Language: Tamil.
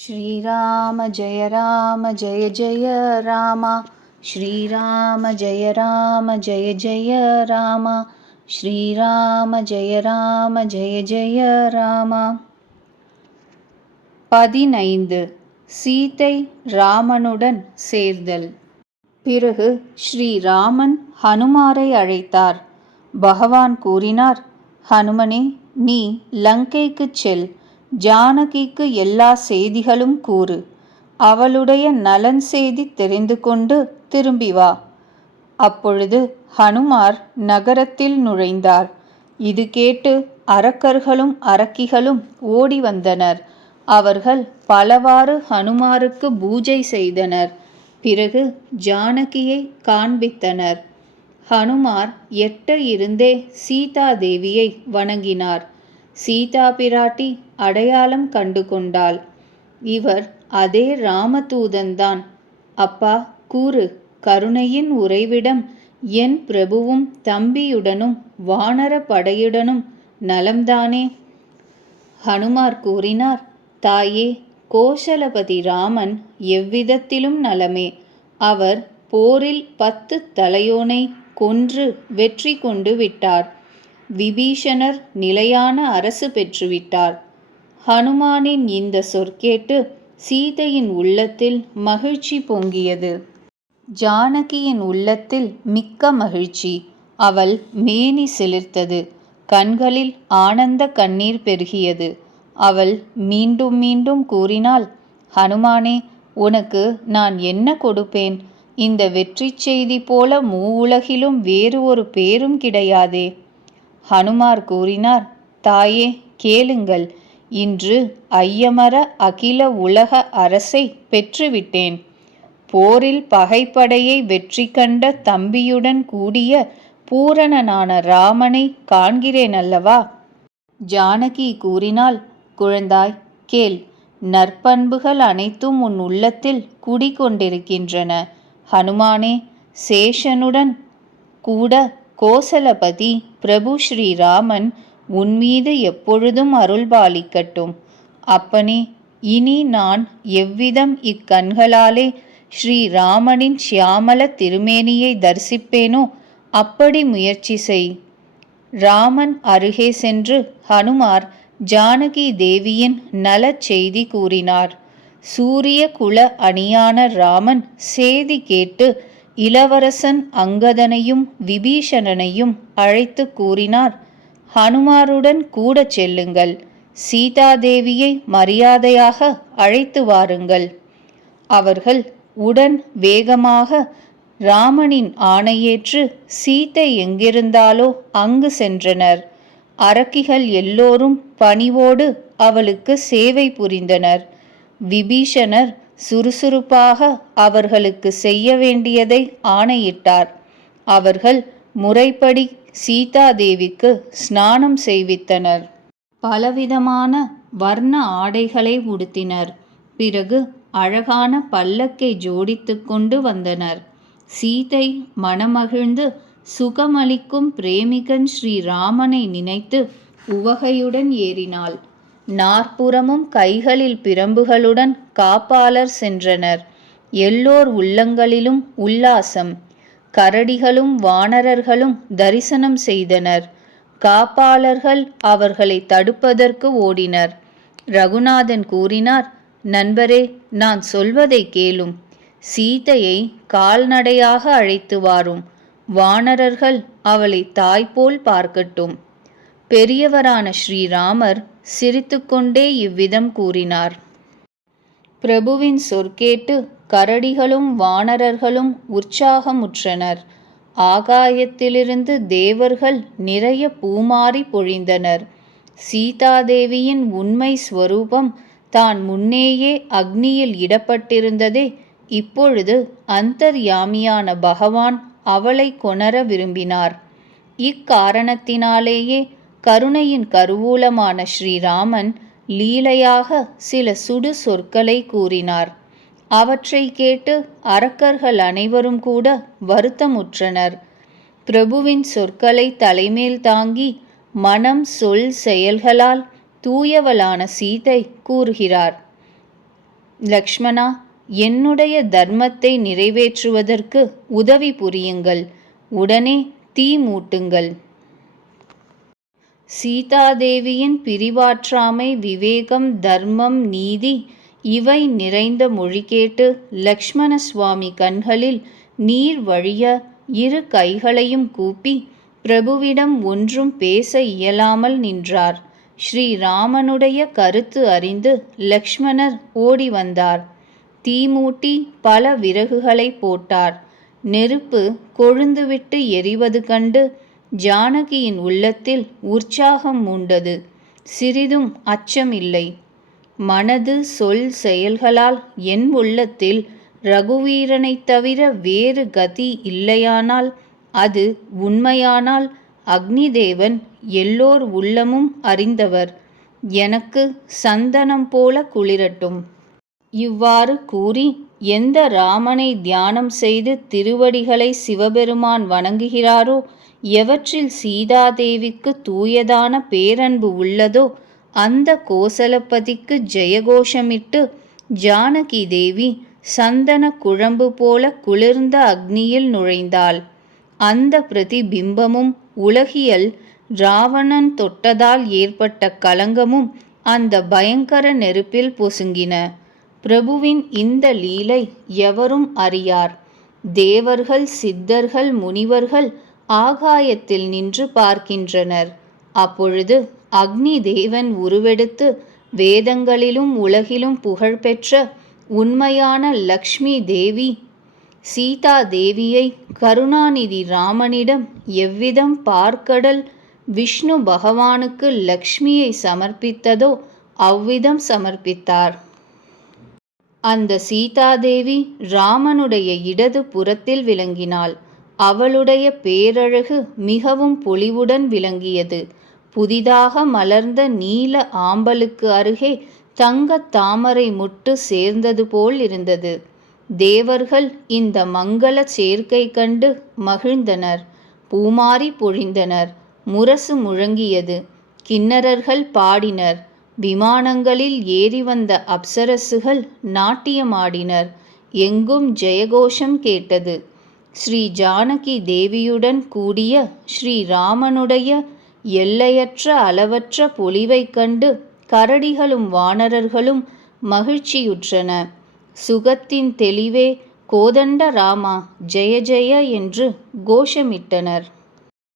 श्रीराम जय राम जय जय राम श्रीराम जय राम जय जय राम श्रीराम जय राम जय जय राम பதினைந்து சீதை ராமனுடன் சேர்தல் பிறகு ஸ்ரீராமன் ஹனுமாரை அழைத்தார் பகவான் கூறினார் ஹனுமனே நீ லங்கைக்குச் செல் ஜானகிக்கு எல்லா செய்திகளும் கூறு. அவளுடைய நலன் செய்தி தெரிந்து கொண்டு திரும்பி வா. அப்பொழுது ஹனுமார் நகரத்தில் நுழைந்தார். இது கேட்டு அரக்கர்களும் அரக்கிகளும் ஓடி வந்தனர். அவர்கள் பலவாறு ஹனுமாருக்கு பூஜை செய்தனர். பிறகு ஜானகியை காண்பித்தனர். ஹனுமார் எட்ட இருந்தே சீதா தேவியை வணங்கினார். சீதா பிராட்டி அடையாளம் கண்டு கொண்டாள் இவர் அதே ராமதூதன்தான். அப்பா கூறு. கருணையின் உறைவிடம் என் பிரபுவும் தம்பியுடனும் வானர படையுடனும் நலம்தானே? ஹனுமார் கூறினார் தாயே கோஷலபதி ராமன் எவ்விதத்திலும் நலமே. அவர் போரில் பத்து தலையோனை கொன்று வெற்றி கொண்டு விட்டார். விபீஷணர் நிலையான அரசு பெற்றுவிட்டார். ஹனுமானின் இந்த சொற்கேட்டு சீதையின் உள்ளத்தில் மகிழ்ச்சி பொங்கியது. ஜானகியின் உள்ளத்தில் மிக்க மகிழ்ச்சி. அவள் மேனி சிலிர்த்தது. கண்களில் ஆனந்த கண்ணீர் பெருகியது. அவள் மீண்டும் மீண்டும் கூறினாள் ஹனுமானே உனக்கு நான் என்ன கொடுப்பேன்? இந்த வெற்றி செய்தி போல மூவுலகிலும் வேறு ஒரு பேரும் கிடையாதே. ஹனுமார் கூறினார் தாயே கேளுங்கள். இன்று ஐயமர அகில உலக அரசை பெற்றுவிட்டேன். போரில் பகைப்படையை வெற்றி கண்ட தம்பியுடன் கூடிய பூரணனான ராமனை காண்கிறேன் அல்லவா ஜானகி கூறினால் குழந்தாய் கேள். நற்பண்புகள் அனைத்தும் உன் உள்ளத்தில் குடிகொண்டிருக்கின்றன. ஹனுமானே சேஷனுடன் கூட கோசலபதி பிரபு ஸ்ரீராமன் உன்மீது எப்பொழுதும் அருள்பாலிக்கட்டும். அப்பனே இனி நான் எவ்விதம் இக்கண்களாலே ஸ்ரீராமனின் சியாமல திருமேனியை தரிசிப்பேனோ அப்படி முயற்சி செய். ராமன் அருகே சென்று ஹனுமார் ஜானகி தேவியின் நலச் செய்தி கூறினார். சூரிய குல அணியான ராமன் செய்தி கேட்டு இளவரசன் அங்கதனையும் விபீஷணனையும் அழைத்து கூறினார் ஹனுமாருடன் கூட செல்லுங்கள் சீதாதேவியை மரியாதையாக அழைத்து வாருங்கள். அவர்கள் உடன் வேகமாக ராமனின் ஆணையேற்று சீத்தை எங்கிருந்தாலோ அங்கு சென்றனர். அரக்கிகள் எல்லோரும் பணிவோடு அவளுக்கு சேவை புரிந்தனர். விபீஷணர் சுறுசுறுப்பாக அவர்களுக்கு செய்ய வேண்டியதை ஆணையிட்டார். அவர்கள் முறைப்படி சீதாதேவிக்கு ஸ்நானம் செய்வித்தனர். பலவிதமான வர்ண ஆடைகளை உடுத்தினர். பிறகு அழகான பல்லக்கை ஜோடித்து கொண்டு வந்தனர். சீதை மனமகிழ்ந்து சுகமளிக்கும் பிரேமிகன் ஸ்ரீராமனை நினைத்து உவகையுடன் ஏறினாள். நாற்புறமும் கைகளில் பிரம்புகளுடன் காப்பாளர் சென்றனர். எல்லோர் உள்ளங்களிலும் உல்லாசம். கரடிகளும் வானரர்களும் தரிசனம் செய்தனர். காப்பாளர்கள் அவர்களை தடுப்பதற்கு ஓடினர். ரகுநாதன் கூறினார் நண்பரே நான் சொல்வதை கேளும். சீதையை கால்நடையாக அழைத்து வாரும். வானரர்கள் அவளை தாய்போல் பார்க்கட்டும். பெரியவரான ஸ்ரீராமர் சிரித்துக்கொண்டே இவ்விதம் கூறினார். பிரபுவின் சொற்கேட்டு கரடிகளும் வானரர்களும் உற்சாகமுற்றனர். ஆகாயத்திலிருந்து தேவர்கள் நிறைய பூமாறி பொழிந்தனர். சீதாதேவியின் உண்மை ஸ்வரூபம் தான் முன்னேயே அக்னியில் இடப்பட்டிருந்ததே இப்பொழுது அந்தர்யாமியான பகவான் அவளை கொணர விரும்பினார். இக்காரணத்தினாலேயே கருணையின் கருவூலமான ஸ்ரீராமன் லீலையாக சில சுடு சொற்களை கூறினார். அவற்றை கேட்டு அரக்கர்கள் அனைவரும் கூட வருத்தமுற்றனர். பிரபுவின் சொற்களை தலைமேல் தாங்கி மனம் சொல் செயல்களால் தூயவளான சீதை கூறுகிறார். லக்ஷ்மணா என்னுடைய தர்மத்தை நிறைவேற்றுவதற்கு உதவி புரியுங்கள். உடனே தீ மூட்டுங்கள். சீதாதேவியின் பிரிவாற்றாமை விவேகம் தர்மம் நீதி இவை நிறைந்த மொழி கேட்டு லக்ஷ்மண சுவாமி கண்களில் நீர் வழிய இரு கைகளையும் கூப்பி பிரபுவிடம் ஒன்றும் பேச இயலாமல் நின்றார். ஸ்ரீராமனுடைய கருத்து அறிந்து லக்ஷ்மணர் ஓடி வந்தார். தீமூட்டி பல விறகுகளை போட்டார். நெருப்பு கொழுந்துவிட்டு எரிவது கண்டு ஜானகியின் உள்ளத்தில் உற்சாகம் மூண்டது. சிறிதும் அச்சமில்லை. மனது சொல் செயல்களால் என் உள்ளத்தில் ரகுவீரனைத் தவிர வேறு கதி இல்லையானால் அது உண்மையானால் அக்னிதேவன் எல்லோர் உள்ளமும் அறிந்தவர். எனக்கு சந்தனம் போல குளிரட்டும். இவ்வாறு கூறி எந்த ராமனை தியானம் செய்து திருவடிகளை சிவபெருமான் வணங்குகிறாரோ எவற்றில் சீதாதேவிக்கு தூயதான பேரன்பு உள்ளதோ அந்த கோசலப்பதிக்கு ஜெயகோஷமிட்டு ஜானகி தேவி சந்தன குழம்பு போல குளிர்ந்த அக்னியில் நுழைந்தாள். அந்த பிரதிபிம்பமும் உலகியல் ராவணன் தொட்டதால் ஏற்பட்ட கலங்கமும் அந்த பயங்கர நெருப்பில் பொசுங்கின. பிரபுவின் இந்த லீலை எவரும் அறியார். தேவர்கள் சித்தர்கள் முனிவர்கள் ஆகாயத்தில் நின்று பார்க்கின்றனர். அப்பொழுது அக்னி தேவன் உருவெடுத்து வேதங்களிலும் உலகிலும் புகழ்பெற்ற உண்மையான லக்ஷ்மி தேவி சீதா தேவியை கருணாநிதி ராமனிடம் எவ்விதம் பார்க்கடல் விஷ்ணு பகவானுக்கு லக்ஷ்மியை சமர்ப்பித்ததோ அவ்விதம் சமர்ப்பித்தார். அந்த சீதாதேவி ராமனுடைய இடது புறத்தில் விளங்கினாள். அவளுடைய பேரழகு மிகவும் பொலிவுடன் விளங்கியது. புதிதாக மலர்ந்த நீல ஆம்பலுக்கு அருகே தங்கத் தாமரை முட்டு சேர்ந்தது போல் இருந்தது. தேவர்கள் இந்த மங்கள சேர்க்கை கண்டு மகிழ்ந்தனர். பூமாரி பொழிந்தனர். முரசு முழங்கியது. கிண்ணறர்கள் பாடினர். விமானங்களில் ஏறி வந்த அப்சரசுகள் நாட்டியமாடினர். எங்கும் ஜெயகோஷம் கேட்டது. ஸ்ரீ ஜானகி தேவியுடன் கூடிய ஸ்ரீராமனுடைய எல்லையற்ற அளவற்ற பொலிவைக் கண்டு கரடிகளும் வானரர்களும் மகிழ்ச்சியுற்றன. சுகத்தின் தெளிவே கோதண்ட ராமா ஜெய ஜெய என்று கோஷமிட்டனர்.